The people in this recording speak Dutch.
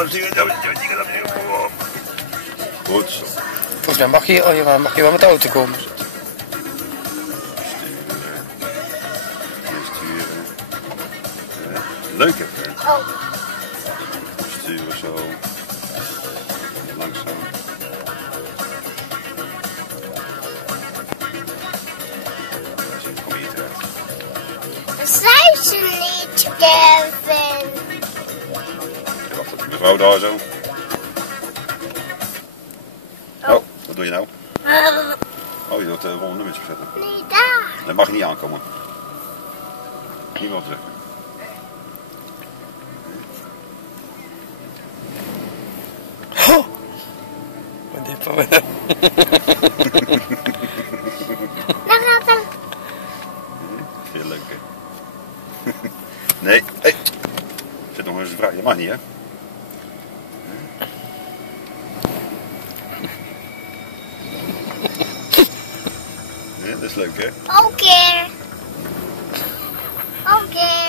Goed zo. Volgens mij mag je, mag je wel met de auto komen. Sturen. Leuk even. Oh. Sturen zo. Langzaam. Kom hier terecht. Zei ze niet, Kevin? Wacht op mevrouw daar zo. Oh, wat doe je nou? Oh, je wilt gewoon een nummertje zetten. Nee, daar. Dat mag je niet aankomen. Niet meer drukken. Oh! Wat dit voor me? Daar gaat hem. Heel leuk, hè? Nee, hey. Zit nog eens een vraag. Je mag niet, hè? Ja, dat is leuk, hè? Oké. Oké.